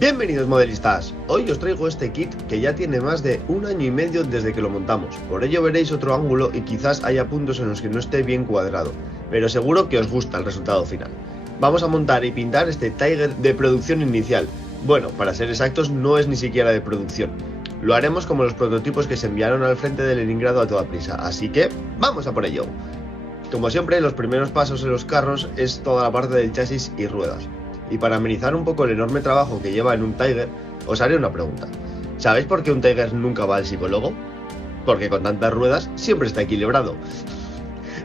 Bienvenidos modelistas, hoy os traigo este kit que ya tiene más de 1 año y medio desde que lo montamos, por ello veréis otro ángulo y quizás haya puntos en los que no esté bien cuadrado, pero seguro que os gusta el resultado final. Vamos a montar y pintar este Tiger de producción inicial, bueno, para ser exactos no es ni siquiera de producción, lo haremos como los prototipos que se enviaron al frente de Leningrado a toda prisa, así que ¡vamos a por ello! Como siempre, los primeros pasos en los carros es toda la parte del chasis y ruedas. Y para amenizar un poco el enorme trabajo que lleva en un Tiger, os haré una pregunta. ¿Sabéis por qué un Tiger nunca va al psicólogo? Porque con tantas ruedas siempre está equilibrado.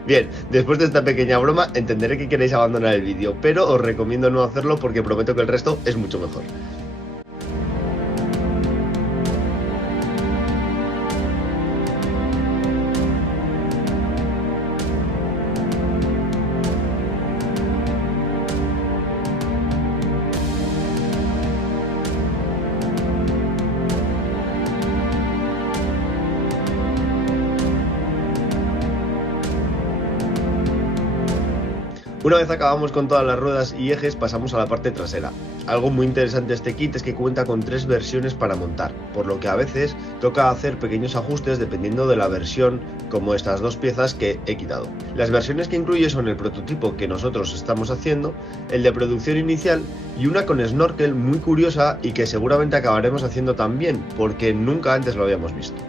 Bien, después de esta pequeña broma entenderé que queréis abandonar el vídeo, pero os recomiendo no hacerlo porque prometo que el resto es mucho mejor. Una vez acabamos con todas las ruedas y ejes, pasamos a la parte trasera. Algo muy interesante de este kit es que cuenta con 3 versiones para montar, por lo que a veces toca hacer pequeños ajustes dependiendo de la versión, como estas 2 piezas que he quitado. Las versiones que incluye son el prototipo que nosotros estamos haciendo, el de producción inicial y una con snorkel muy curiosa y que seguramente acabaremos haciendo también, porque nunca antes lo habíamos visto.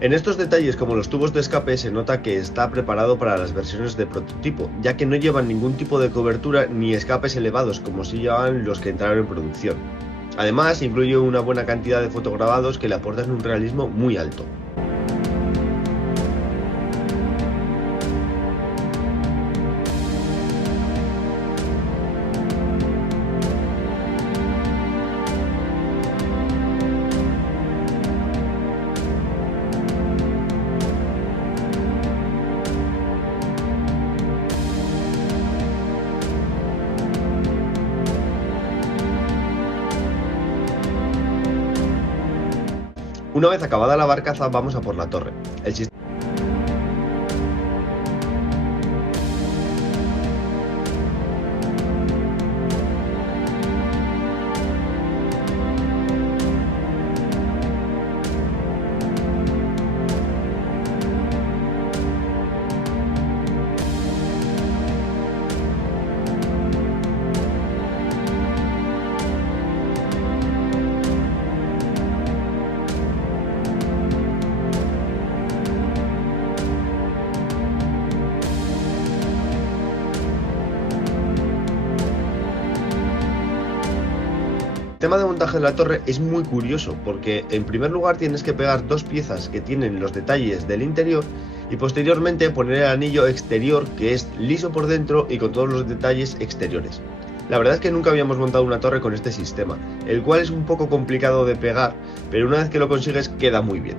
En estos detalles como los tubos de escape se nota que está preparado para las versiones de prototipo, ya que no llevan ningún tipo de cobertura ni escapes elevados como si llevaban los que entraron en producción. Además incluye una buena cantidad de fotograbados que le aportan un realismo muy alto. Una vez acabada la barcaza vamos a por la torre. El tema de montaje de la torre es muy curioso porque en primer lugar tienes que pegar 2 piezas que tienen los detalles del interior y posteriormente poner el anillo exterior que es liso por dentro y con todos los detalles exteriores. La verdad es que nunca habíamos montado una torre con este sistema, el cual es un poco complicado de pegar, pero una vez que lo consigues queda muy bien.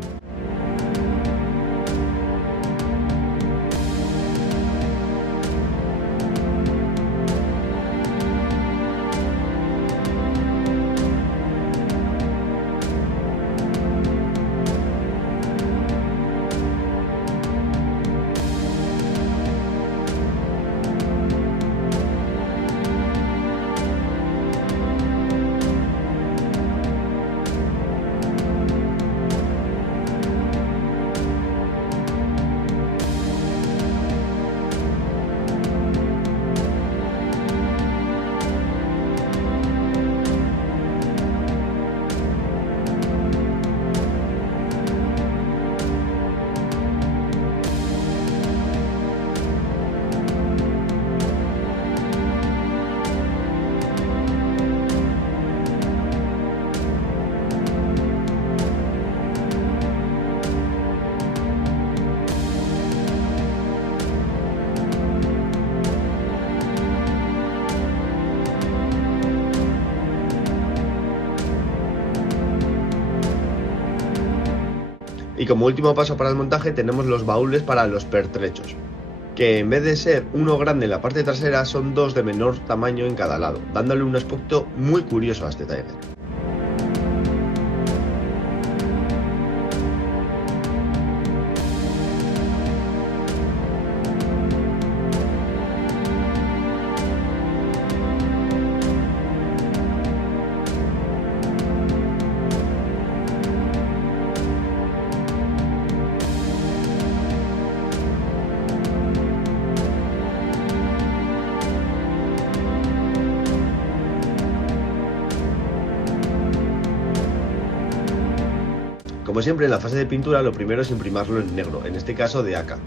Y como último paso para el montaje tenemos los baúles para los pertrechos, que en vez de ser uno grande en la parte trasera son dos de menor tamaño en cada lado, dándole un aspecto muy curioso a este Tiger. Como siempre en la fase de pintura lo primero es imprimarlo en negro, en este caso de AK.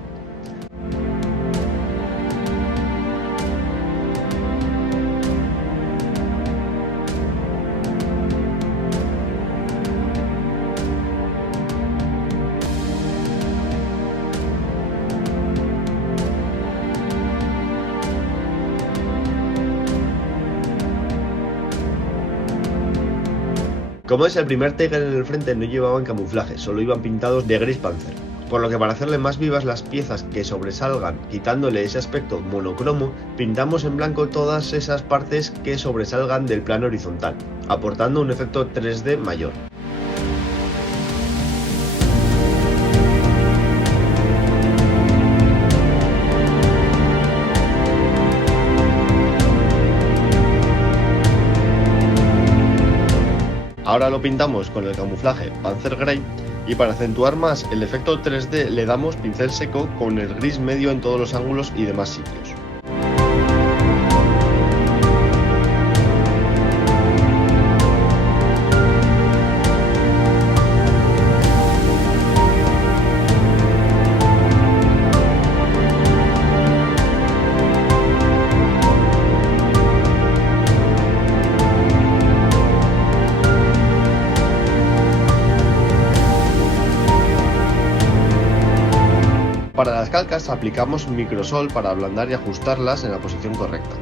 Como es el primer Tiger en el frente, no llevaban camuflaje, solo iban pintados de gris Panzer, por lo que para hacerle más vivas las piezas que sobresalgan, quitándole ese aspecto monocromo, pintamos en blanco todas esas partes que sobresalgan del plano horizontal, aportando un efecto 3D mayor. Ahora lo pintamos con el camuflaje Panzer Grey y para acentuar más el efecto 3D le damos pincel seco con el gris medio en todos los ángulos y demás sitios. Para las calcas aplicamos microsol para ablandar y ajustarlas en la posición correcta.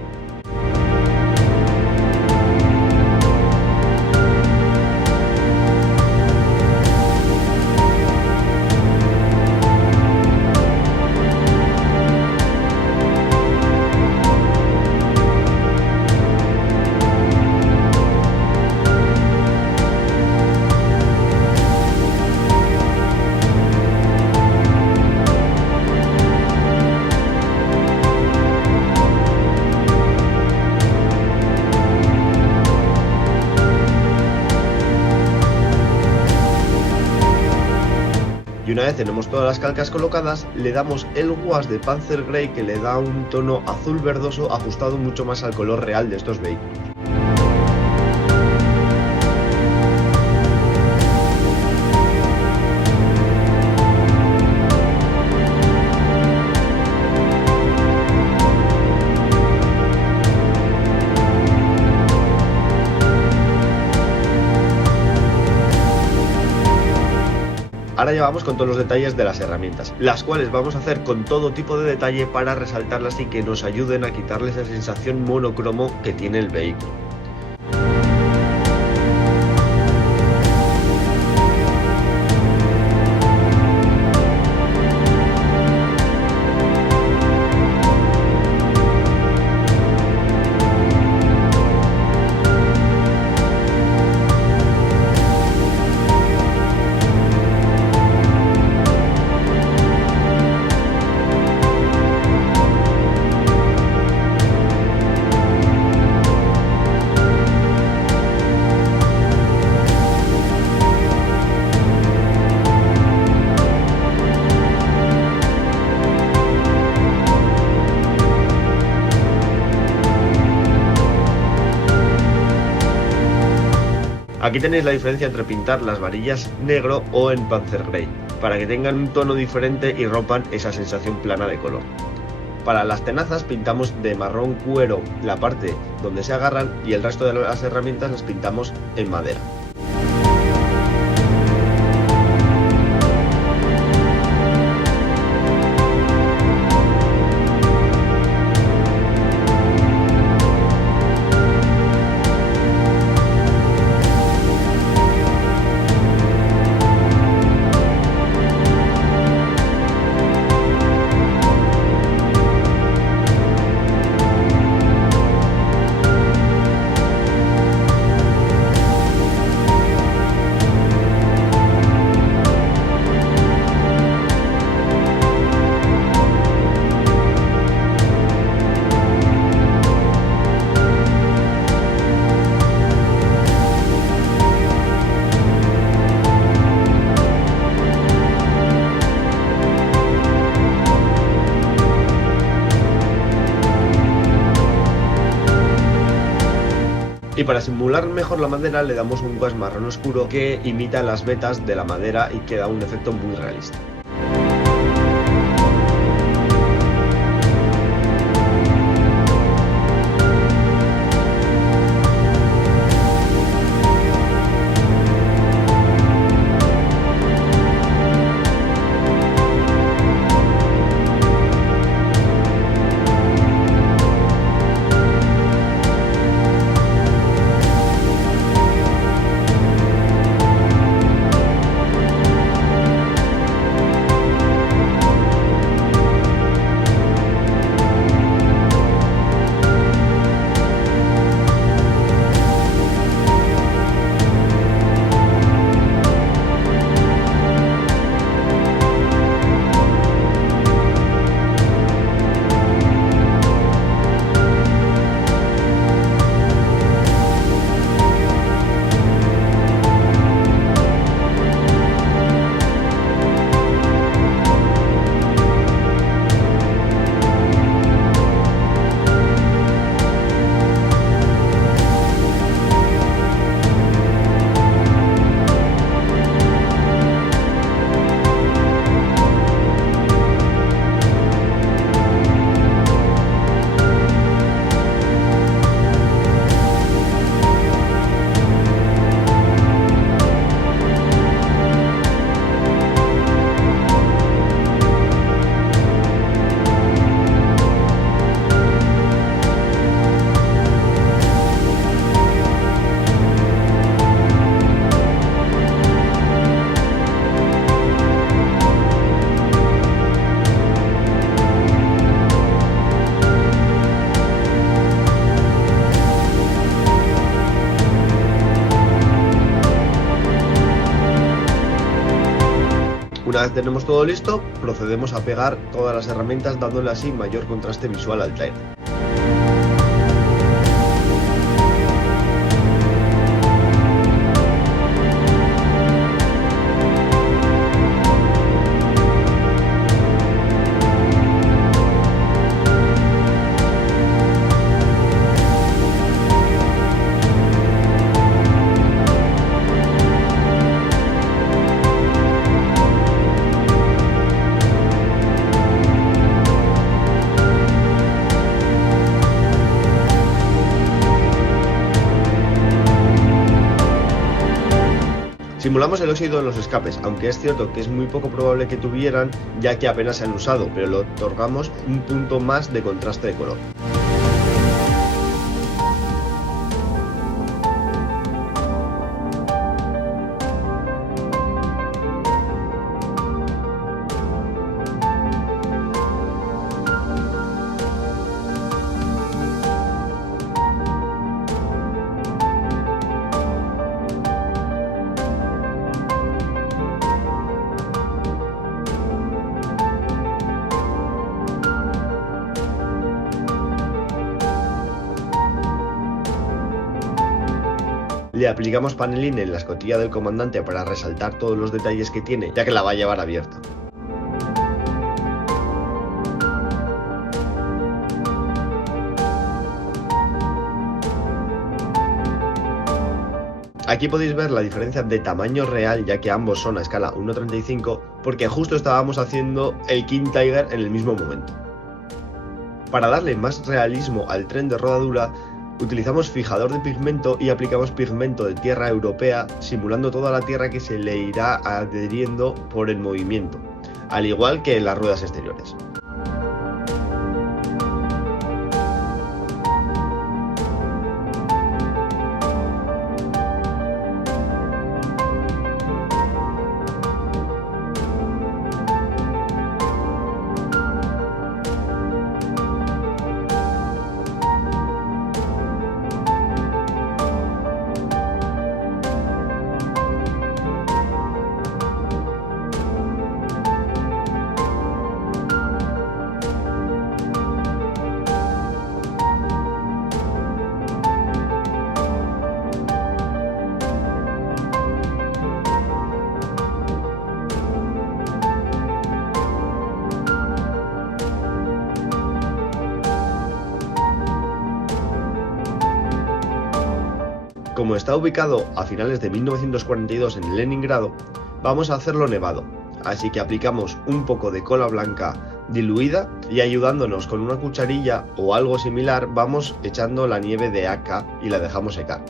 Y una vez tenemos todas las calcas colocadas, le damos el wash de Panzer Grey que le da un tono azul verdoso ajustado mucho más al color real de estos vehículos. Ahora ya vamos con todos los detalles de las herramientas, las cuales vamos a hacer con todo tipo de detalle para resaltarlas y que nos ayuden a quitarle esa sensación monocromo que tiene el vehículo. Aquí tenéis la diferencia entre pintar las varillas negro o en Panzer Grey, para que tengan un tono diferente y rompan esa sensación plana de color. Para las tenazas pintamos de marrón cuero la parte donde se agarran y el resto de las herramientas las pintamos en madera. Y para simular mejor la madera le damos un gouache marrón oscuro que imita las vetas de la madera y queda un efecto muy realista. Una vez tenemos todo listo, procedemos a pegar todas las herramientas dándole así mayor contraste visual al trailer. Simulamos el óxido en los escapes, aunque es cierto que es muy poco probable que tuvieran, ya que apenas se han usado, pero le otorgamos un punto más de contraste de color. Le aplicamos paneling en la escotilla del comandante para resaltar todos los detalles que tiene, ya que la va a llevar abierta. Aquí podéis ver la diferencia de tamaño real, ya que ambos son a escala 1:35, porque justo estábamos haciendo el King Tiger en el mismo momento. Para darle más realismo al tren de rodadura, utilizamos fijador de pigmento y aplicamos pigmento de tierra europea, simulando toda la tierra que se le irá adheriendo por el movimiento, al igual que en las ruedas exteriores. Como está ubicado a finales de 1942 en Leningrado, vamos a hacerlo nevado, así que aplicamos un poco de cola blanca diluida y ayudándonos con una cucharilla o algo similar vamos echando la nieve de AK y la dejamos secar.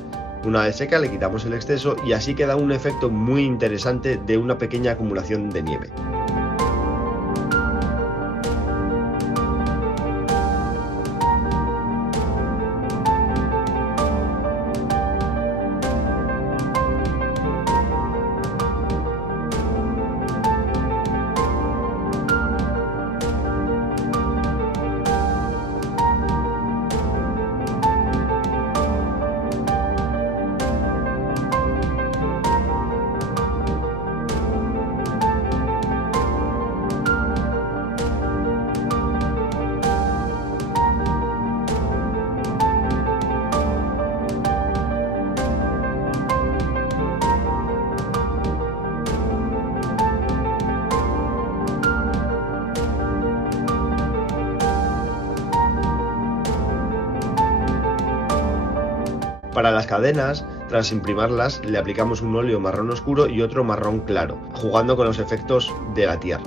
Una vez seca le quitamos el exceso y así queda un efecto muy interesante de una pequeña acumulación de nieve. Para las cadenas, tras imprimarlas, le aplicamos un óleo marrón oscuro y otro marrón claro, jugando con los efectos de la tierra.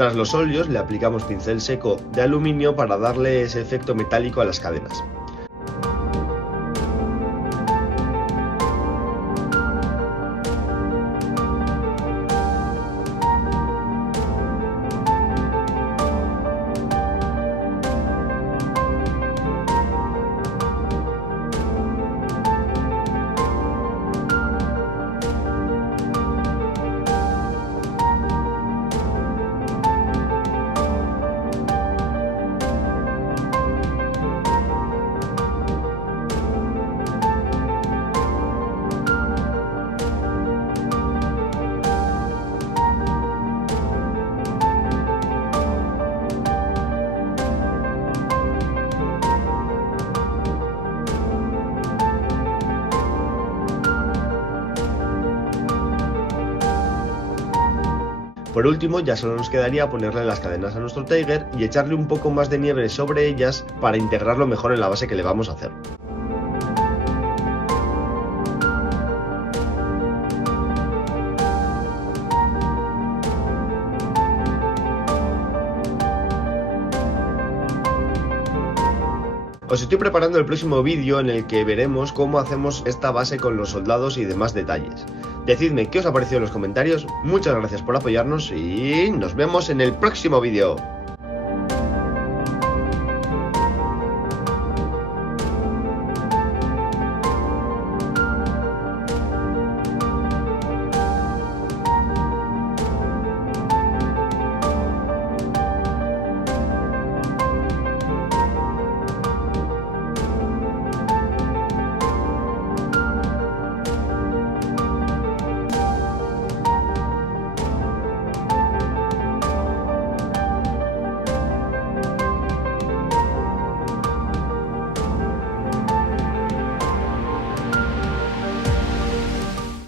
Tras los óleos le aplicamos pincel seco de aluminio para darle ese efecto metálico a las cadenas. Por último, ya solo nos quedaría ponerle las cadenas a nuestro Tiger y echarle un poco más de nieve sobre ellas para integrarlo mejor en la base que le vamos a hacer. Os estoy preparando el próximo vídeo en el que veremos cómo hacemos esta base con los soldados y demás detalles. Decidme qué os ha parecido en los comentarios, muchas gracias por apoyarnos y nos vemos en el próximo vídeo.